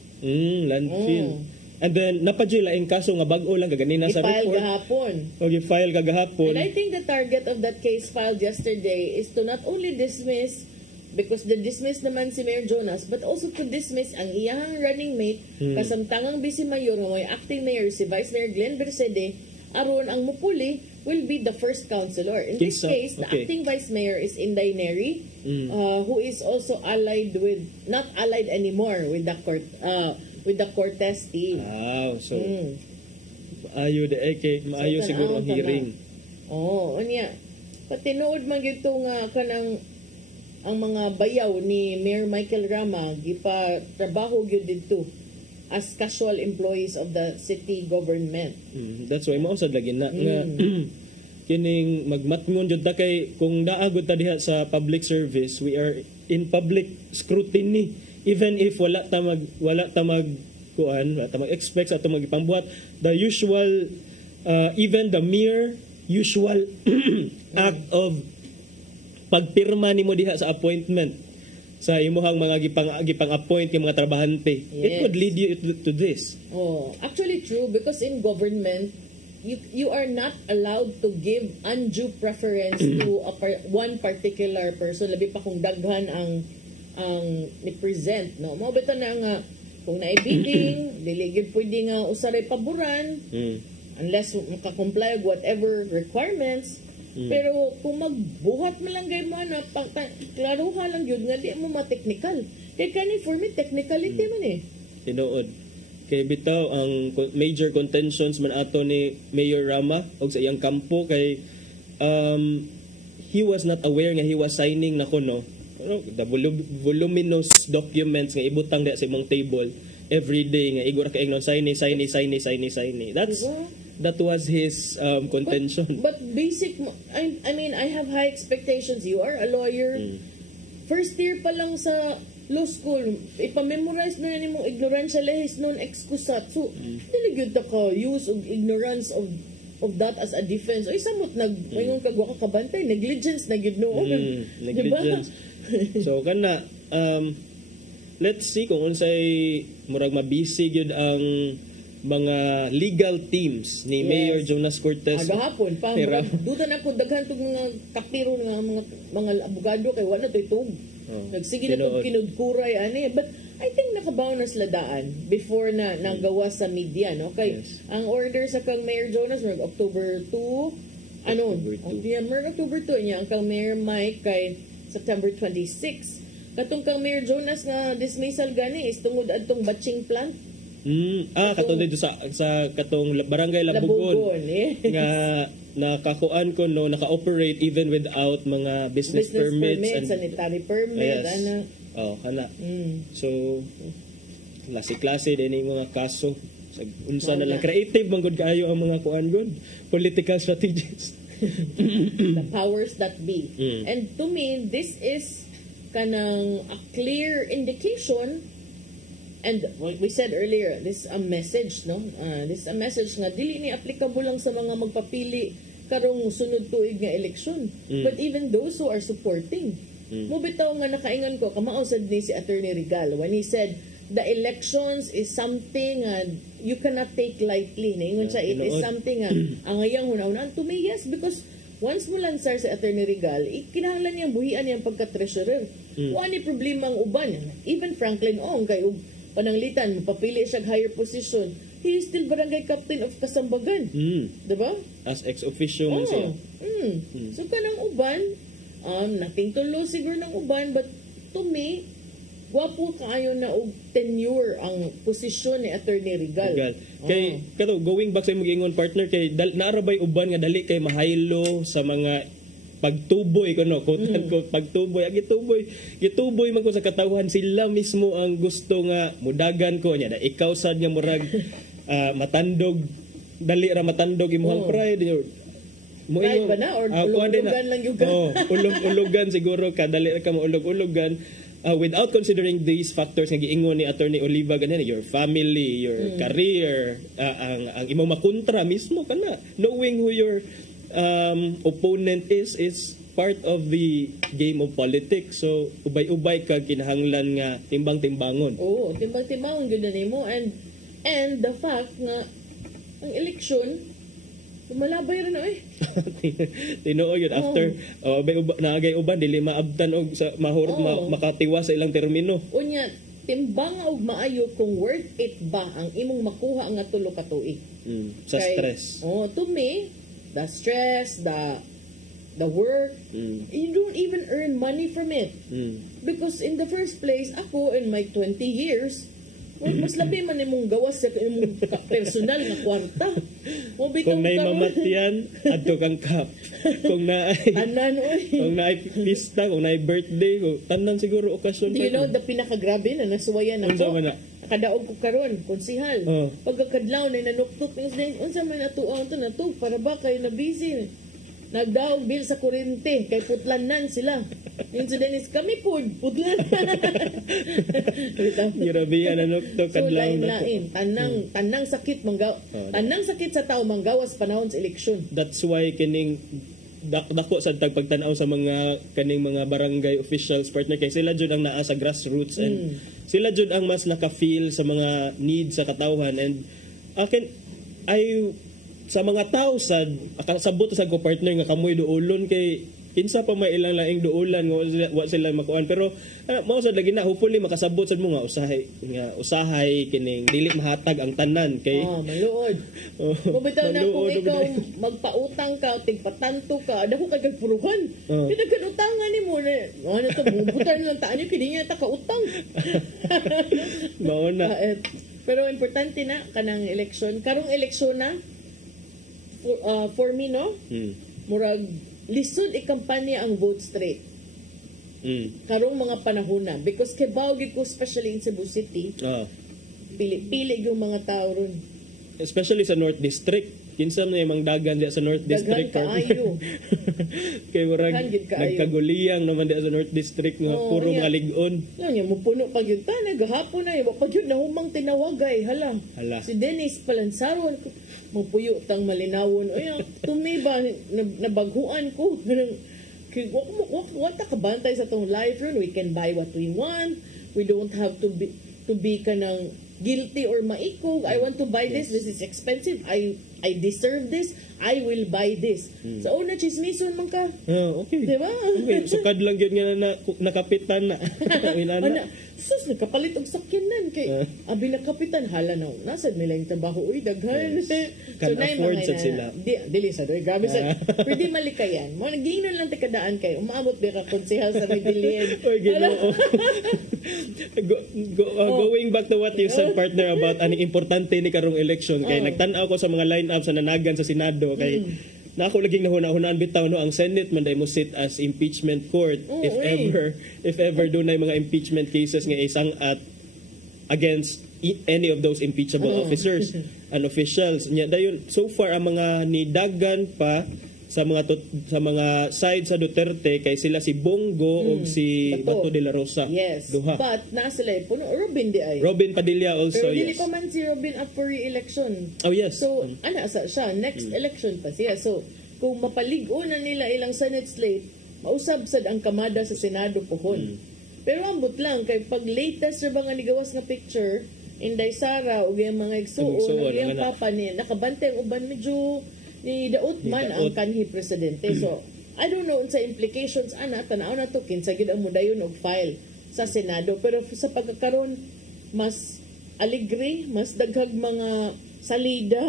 Landfill. And then napadyo laing kaso nga bag-o lang kaganina sa report. I-file gahapon. I-file kagahapon. And I think the target of that case filed yesterday is to not only dismiss, because the dismiss naman si Mayor Jonas, but also to dismiss ang iyang running mate, kasamtangang Vice Mayor nga may acting mayor si Vice Mayor Glenn Bersede, aron ang mupuli will be the first councilor. In this case, the acting Vice Mayor is Inday Neri, who is also allied with, not allied anymore with the Cortez team. So maayo siguro ang hearing. Unya. Patinuod man gito nga kanang ang mga bayaw ni Mayor Michael Rama gipa-trabaho gyud didto as casual employees of the city government. That's why mausad lagi na nga kining magmatngon jud ta kay kung naagod ta diha sa public service, we are in public scrutiny even if wala ta mag expect ato magipambuhat the usual even the mere usual act of pagpirma nimo diha sa appointment sa imuhang mga gipang-appoint ng mga trabahante. It could lead you to this. Actually true, because in government you are not allowed to give undue preference to one particular person, labi pa kung daghan ang ni-present, no? Mao bitaw na nga kung naibiding dili gyud pwede nga usaray paboran unless maka-comply with whatever requirements. Pero kung magbuhat mo lang mo na klaruha lang yun nga di mo ma-technical. Kaya kani for me technicality man Tinuod. Kay bitaw ang major contentions man ato ni Mayor Rama og sa iyang kampo kay he was not aware nga he was signing na kuno the voluminous documents nga ibutang diha sa imong table every day nga igura ka ingnon sign. That was his contention. But basic, I mean, I have high expectations. You are a lawyer. First year pa lang sa law school, ipamemorize na ni mong ignorance lehis non excusat. So, dili gyud ta ka use of ignorance of that as a defense. Ay samot ngayon kagwa ka kabantay, negligence na gyud noon. Negligence. So kana let's see kung unsay murag mabisi gyud ang mga legal teams ni Mayor Jonas Cortez. Agahapon pa. Duda na ko daghan tong mga kapiro nga mga abogado kay wala to itong. Nagsige na itong kinudkuray ani. But I think nakabaw na sila daan before na nagawa sa media, no? Kay ang order sa kang Mayor Jonas ng October 2 October 2 niya ang kang Mayor Mike kay September 26. Katong kang Mayor Jonas nga dismissal gani is tungod adtong batching plant. Katong dito sa katong barangay Labugon. Nga nakakuan ko no naka-operate even without mga business permits and sanitary permit kana. So klase din yung mga kaso sa unsa na lang creative man gud kaayo ang mga kuan gud political strategies. The powers that be. And to me this is kanang a clear indication. And like we said earlier, this is a message, no? This is a message nga dili ni applicable lang sa mga magpapili karong sunod tuig nga eleksyon. But even those who are supporting. Mo bitaw nga nakaingon ko kamausad ni si Attorney Regal when he said the elections is something you cannot take lightly. Naingon siya it is something ang ayang hunahunaan to me, yes, because once mo lansar sa Attorney Regal, kinahanglan niyang buhian niyang pagka-treasurer. Wani problema ang uban. Even Franklin Ong kay pananglitan, mapapili siya higher position. he is still barangay captain of Kasambagan. Diba? As ex-officio man siya. So kanang uban, nothing to lose siguro ng uban, but to me, gwapo kaayo na og tenure ang posisyon ni Attorney Regal. Kay kato going back sa imong giingon partner kay naarabay uban nga dali kay mahaylo sa mga pagtuboy kuno quote pagtuboy gituboy man ko sa katawhan sila mismo ang gusto nga mudagan ko nya ikaw sad nga murag matandog dali ra matandog imong pride mo pride ba na or ulog-ulogan lang yung ulog-ulogan siguro ka dali ra ka maulog-ulogan without considering these factors nga giingon ni Attorney Oliva ganyan your family your career ang imong makontra mismo kana knowing who your opponent is part of the game of politics. So, ubay-ubay ka kinahanglan nga timbang-timbangon. Oo, timbang-timbangon gud nimo and the fact nga ang election malabay ra na Tinuo yun after naagay uban dili maabtan og sa makatiwa sa ilang termino. Unya timbang og maayo kung worth it ba ang imong makuha nga tulo ka tuig. Sa stress. To me the stress, the work, you don't even earn money from it. Because in the first place, ako in my 20 years, mas labi man imong gawas sa imong personal na kwarta. Kung naay mamatyan, adto kang kap. Kung naay kung naay pista, kung naay birthday, tanan siguro okasyon. Do you know the pinakagrabe na nasuwayan ako? Kadaog ko karon konsihal. Pagkakadlaw na nanuktok unsa man atuang to na to para ba kayo na busy. Nagdaog bil sa kuryente kay putlanan sila. Yung sa Dennis kami putlan. Grabe yan nanuktok kadlaw na. Tanang sakit tanang sakit sa tao manggawas panahon sa eleksyon. That's why kining dako sa pagtanaw sa mga kaning mga barangay officials partner kay sila jud ang naa sa grassroots and sila jud ang mas naka-feel sa mga needs sa katawhan and sa mga tao sad kasabot sa ko partner nga kamoy duolon kay kinsa pa may ilang laing duolan nga wa sila makuan pero mao sad lagi na hopefully makasabot sad mo nga usahay kining dili mahatag ang tanan kay maluod. Mabitaw na kung ikaw magpautang ka tigpatanto ka dako ka gagpuruhan. Pinagkanutangan nimo na ano to bubutan lang taan yo kini nya ta ka utang. Mao na. Pero importante na kanang eleksyon karong eleksyon na for me no murag lisod ikampanya ang vote straight. Karong mga panahon na because kay bawgi ko especially in Cebu City. Pili yung mga tao ron. Especially sa North District. Kinsa na yung dagan diya sa North District. Daghan kaayo. Kay murag nagkaguliyang naman diya sa North District nga puro mga ligon. Lang mo puno pag yun gahapon na pag yun nahumang tinawagay hala. Si Dennis Palansaron mapuyo tang malinawon tumiba nabaghuan ko wata kabantay sa tong life ron we can buy what we want we don't have to be kanang guilty or maikog I want to buy this is expensive I deserve this I will buy this so una chismison man ka okay diba sukad lang yun nga nakapitan na sus nakapalit og sakyanan kay abi na kapitan hala na nasad nila yung trabaho daghan can afford sa sila dili sa grabe sa pwede malikayan mo nagiinon lang tikadaan kay umaabot di ka konsehal sa Medellin going back to what you said partner about ani importante ni karong election kay nagtan-aw ko sa mga line-up sa nanagan sa Senado kay na ako laging nahuna-hunaan bitaw no ang Senate man day mo sit as impeachment court if ever do na mga impeachment cases nga isang at against any of those impeachable officers and officials nya dayon so far ang mga nidagan pa sa mga side sa Duterte kay sila si Bongo o si Bato de la Rosa. Duha. But na sila puno Robin di ay. Robin Padilla also. Pero dili pa man si Robin up for re-election. Oh yes. So ana sa siya next election pa siya. So kung mapalig-o na nila ilang Senate slate, mausab sad ang kamada sa Senado pohon. Pero ambot lang kay pag latest ra ba nga nigawas nga picture Inday Sara o yung mga igsuon yung papa niya nakabantay ang uban medyo ni daot man ang kanhi presidente. So I don't know sa implications ana tanaw na to kinsa gid ang mudayon og file sa Senado pero sa pagkakaron mas aligre mas daghag mga salida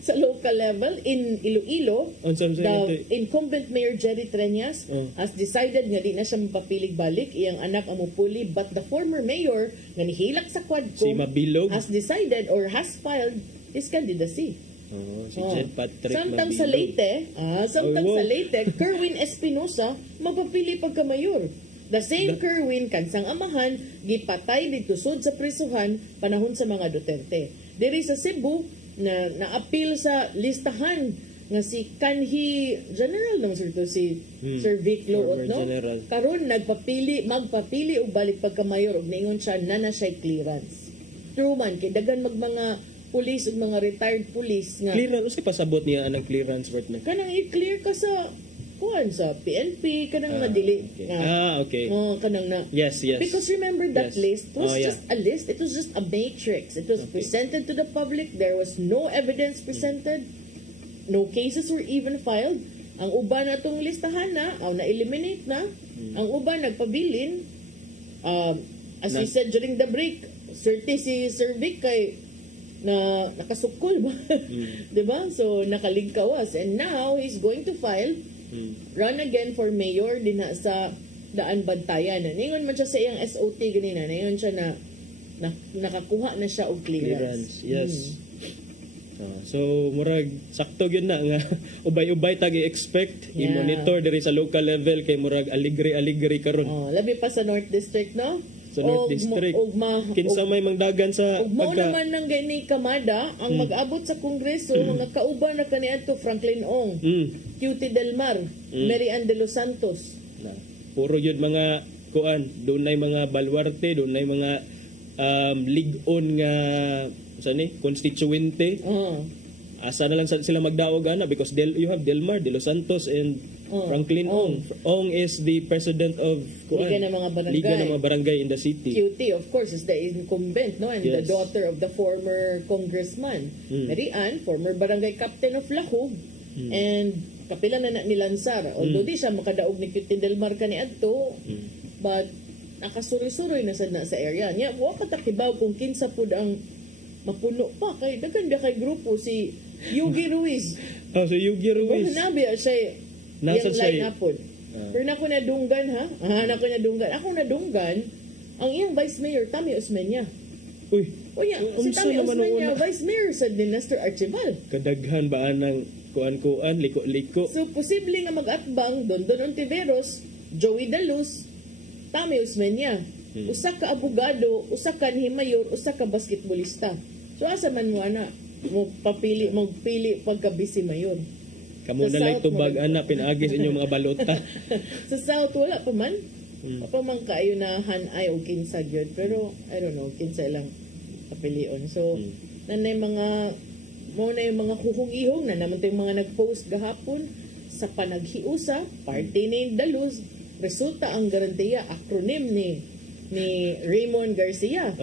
sa local level in Iloilo. The incumbent Mayor Jerry Treñas has decided nga di na siya mapapilig balik, iyang anak ang mupuli, but the former mayor nga nihilak sa Quadcom has decided or has filed his candidacy. Si Jed Patrick Samtang sa Leyte, Kerwin Espinosa mapapili pagka-mayor. The same Kerwin kansang amahan gipatay dito sud sa prisuhan panahon sa mga Duterte. Diri sa Cebu na naapil sa listahan nga si kanhi general ng si Sir Vic Loot, no? Karon magpapili og balik pagka-mayor og niingon siya na siya clearance. True man kay daghan mga pulis ug mga retired pulis nga clearance usa pasabot niya anang clearance worth na kanang i-clear ka sa sa PNP kanang madili okay. Kanang na yes because remember that list was just a list, it was just a matrix, it was presented to the public, there was no evidence presented, no cases were even filed. Ang uban atong listahan na na-eliminate na, ang uban nagpabilin as we said during the break, si Sir Vic kay na nakasukol ba diba, so nakaligkawas, and now he's going to file run again for mayor din sa Daan Bantayan. Ningon man siya sa iyang SOT ganina, ningon siya na nakakuha na siya og clearance. Yes. So murag sakto gyud na nga ubay-ubay tag i-expect i-monitor diri sa local level kay murag aligri karon. Labi pa sa North District, no? Sa North District. Kinsa may mangdagan sa mo naman nang gani kamada ang mag-abot sa Kongreso mga kauban na kaniadto Franklin Ong, Cutie Del Mar, Mary Ann de los Santos. Puro yun mga kuan, dunay mga baluarte, dunay mga ligon nga constituente. Asa na lang sila magdaog ana because you have Del Mar, De Los Santos and Franklin Ong. Ong is the president of Liga ng mga barangay in the city. Cutie, of course, is the incumbent, no, and the daughter of the former congressman. Mary Ann, former barangay captain of Lahog, and kapila na nilansar. Although di siya makadaog ni Cutie Del Mar kaniadto, but nakasuri-suroy na sad na sa area niya. Wa patakibaw kung kinsa pud ang mapuno pa kay daghan kay grupo si Yugi Ruiz. Si Yugi Ruiz. Nabi siya yung line upod. Pero ako nadunggan Ako nadunggan ang iyang vice mayor Tami Osmeña. Si Tami Osmeña vice mayor sa Nestor Archibald. Kadaghan ba anang kuan-kuan liko-liko. So posible nga mag-atbang Dondon Ontiveros, Joey Daluz, Tami Osmeña. Usa ka abogado, usa ka mayor, usa ka basketballista. So asa man mo ana magpili pagka-busy mayor. Kamo na lang tubag ana pinaagis inyong mga balota. Sa South wala pa man. Pa man kaayo na hanay o kinsa gyud, pero I don't know kinsa lang kapilion. So nanay mga mo na yung mga huhog-ihog na naman tayong mga nag-post gahapon sa panaghiusa, party ni Daluz, resulta ang garantiya acronym ni Raymond Garcia.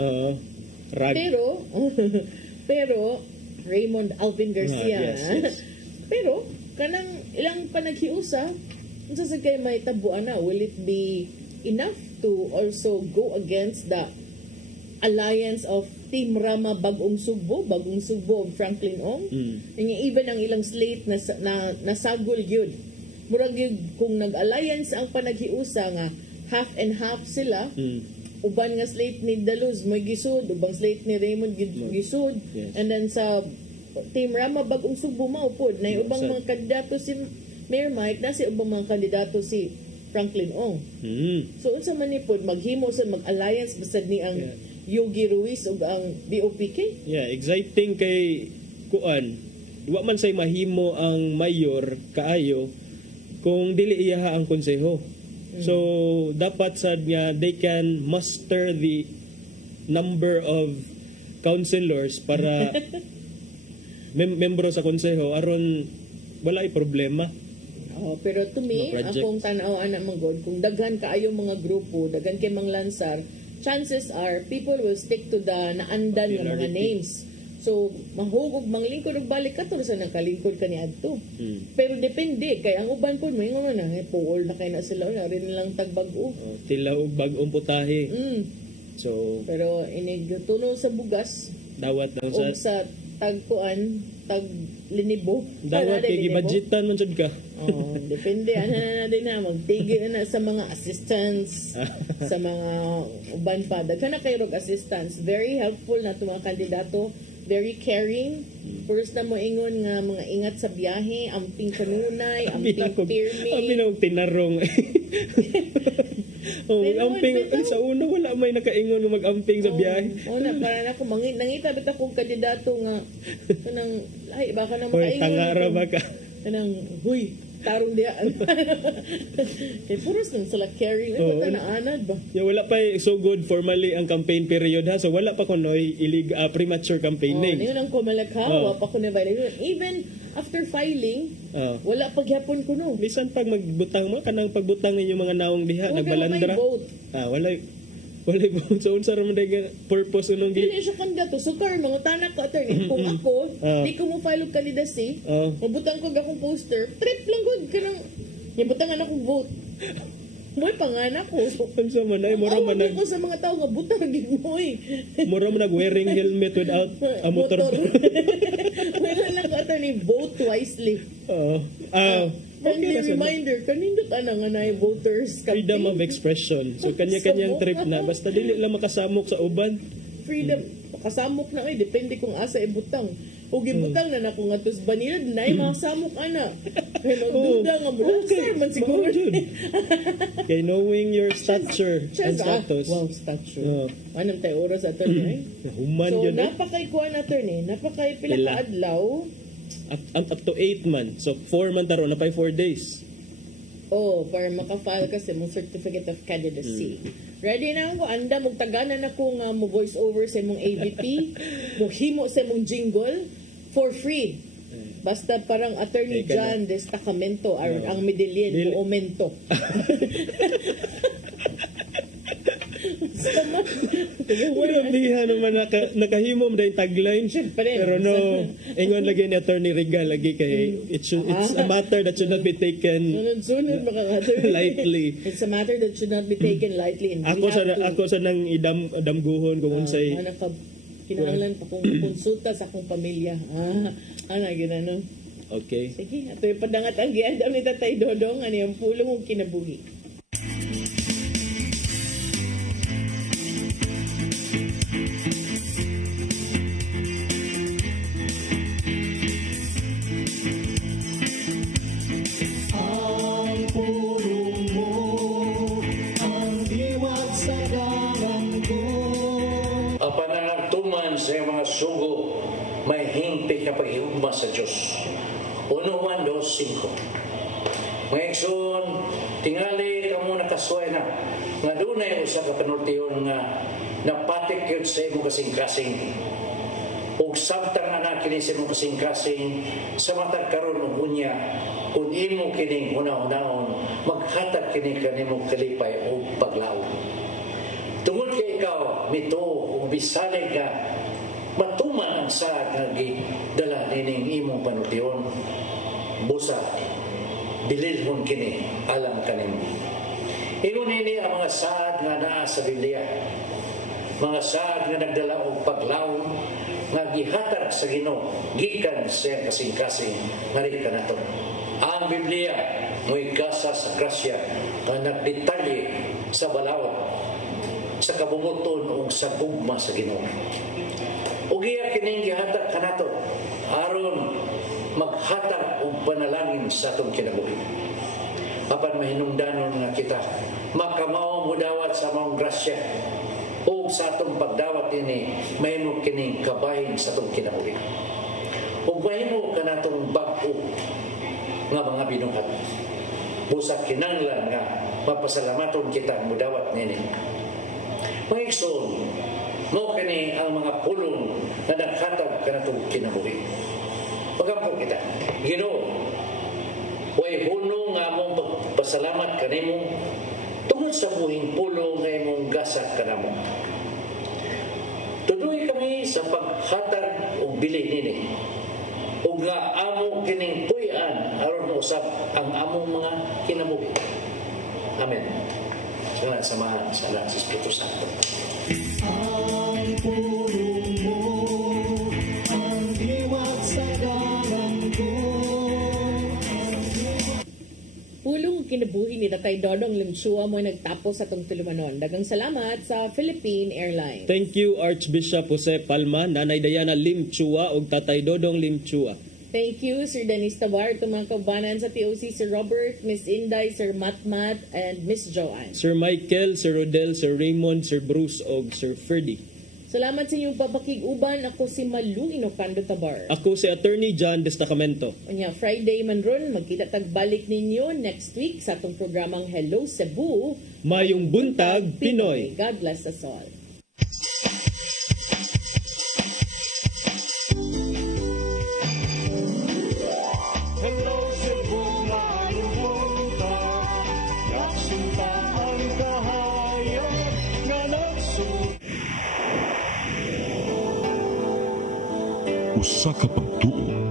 Pero Raymond Alvin Garcia. Yes. Pero kanang ilang panaghiusa unsa sa kay may tabuan na, will it be enough to also go against the alliance of Team Rama Bagong Sugbo of Franklin Ong? Even ang ilang slate na nasagol yun. Murag yun kung nag-alliance ang panaghiusa nga half and half sila, uban nga slate ni Daluz may gisud, ubang slate ni Raymond gisud, and then sa Team Rama Bagong Sugbo maupod na ubang mga kandidato si Mayor Mike na si ubang mga kandidato si Franklin Ong. So unsa man ni pod maghimo sa mag-alliance basad ni ang Yugi Ruiz ug ang BOPK? Exciting kay kuan. Wa man say mahimo ang mayor kaayo kung dili iyaha ang konseho. So dapat sad nga they can muster the number of councilors para membro sa konseho aron wala ay problema. Pero to me, akong tanaw ana manggod kung daghan kaayo mga grupo, daghan kay manglansar, chances are people will stick to the naandan nga mga names. So mahugog manglingkod og balik ka to sa nagkalingkod kaniadto. Pero depende kay ang uban pud mo ingon na puol na kay na sila na rin lang tagbag-o. Tila og bag-ong putahe. So pero inig tuno sa bugas dawat daw sa tagkuan, tag linibo. Dawat kay gibudgetan man jud ka. Oh, depende ana na din na magtigil na sa mga assistants sa mga uban pa. Daghan na kay rog assistants. Very helpful na to mga kandidato. Very caring. First na mo ingon nga mga ingat sa biyahe, amping kanunay, amping pirmi. Amping og tinarong. Amping sa una wala may nakaingon nga mag-amping sa biyahe. Una para na ko nangita bit akong kandidato nga kanang ay baka na makaingon. Hoy, tangara ba ka? Kanang huy tarong diya. Kay puros nang sila carry na anad ba? Ya wala pa so good formally ang campaign period ha. So wala pa kunoy premature campaigning. Niyo nang kumalakaw pa kuno ba even after filing wala paghapon kuno. Bisan pag magbutang mo kanang pagbutang ninyo mga naong diha nagbalandra. Wala vote. So unsa ra man day purpose unong Dili siya kandidato sukar mga tanak ka attorney. Kung ako di ko mo file og candidacy, mabutang ko akong poster, trip lang gud kanang ibutangan akong vote. Moy panganak ko. Unsa man ay mura man ko sa mga tao nga butang gid moy. Mura man wearing helmet without a motor. Wala lang ka attorney vote wisely. Friendly reminder, kanindot ana nga na voters campaign. Freedom of expression. So kanya-kanyang trip na. Basta dili lang makasamok sa uban. Freedom. Makasamok na depende kung asa ibutang. O gibutang na nako nga tus banilad na makasamok ana. Kay magduda nga mo. Sir, man siguro. Kay knowing your stature and status. Wow, stature. Anong tayo oras attorney? Human so, yun. napakay kuan attorney. Napakay pila ka adlaw. Up to 8 man. So 4 man taro na pa 4 days. Para maka-file kasi mo certificate of candidacy. Ready na ako, anda mong tagana na ko nga mo voice over sa mong AVP, mo himo sa mong jingle for free. Basta parang Attorney John Destacamento ang medallion mo aumento. Wala diha naman nakahimom dahil tagline. Pero no, ingon lagi ni Attorney Regal lagi kay it's a matter that should not be taken lightly. It's a matter that should not be taken lightly. And ako sa nang idamguhon kung unsay kinahanglan pa kong konsulta sa akong pamilya. Ginano. Okay. Sige, ato yung padangat ang giandam ni Tatay Dodong ani ang pulong kong kinabuhi. Sa mga sugo, may hingpit na paghihugma sa Diyos. 1 Juan 2:5. Mga igsoon, tingali ka muna kasway na nga dunay usa ka panultiyon nga napatik yun sa imong kasing-kasing. Ug samtang anak kini sa imong kasing-kasing sa matag karon ug unya kung imo kining hunahunahon maghatag kini kanimo kalipay ug paglaom. Tungod kay ikaw mito ug bisalig ka matuman ang saad nga gidala nining imong panultiyon. Busa bililhon kini alam kanimo. Ingon nini ang mga saad nga naa sa Biblia. Mga saad nga nagdala og paglaom nga gihatag sa Ginoo gikan sa kasing-kasing ngari kanato. Ang Biblia mo'y gasa sa grasya nga nagdetalye sa balaod sa kabunguton o sa gugma sa Ginoo. Ugiya kining gihatag kanato aron maghatag og panalangin sa atong kinabuhi. Apan mahinungdanon nga kita makamao mo dawat sa maong grasya o sa atong pagdawat ini mahimo kining kabahin sa atong kinabuhi. Ug mahimo kanatong bag-o nga mga binuhat. Busa kinanglan nga mapasalamaton kita mo dawat nini. Mga igsoon, mo kini ang mga pulong na naghatag kanatong kinabuhi. Pagampo kita, Ginoo, way huno nga among pasalamat kanimo tungod sa buhing pulong nga imong gasa kanamo. Tuloy kami sa paghatag o bili nini. Ug nga amo kining puy-an aron mausab ang among mga kinabuhi. Amen. Salamat samahan sa Allah sa Espiritu Santo. Ang pulong mo, ang kinabuhi ni Tatay Dodong Limchua mo nagtapos sa itong Tulumanon. Dagang salamat sa Philippine Airlines. Thank you Archbishop Jose Palma, Nanay Diana Limchua ug Tatay Dodong Limchua. Thank you, Sir Dennis Tabar, itong mga kaubanan sa TOC, Sir Robert, Miss Inday, Sir Matmat, and Miss Joanne. Sir Michael, Sir Rodel, Sir Raymond, Sir Bruce, o Sir Ferdy. Salamat sa inyong papakig-uban. Ako si Malu Inocando Tabar. Ako si Attorney John Destacamento. Unya, Friday man ron, magkita tagbalik ninyo next week sa atong programang Hello Cebu. Mayong Buntag, Pinoy. God bless us all. Hello Cebu, mayong buntag. Nagsunta ang kahayag nga nagsunta. Usa ka pagtuo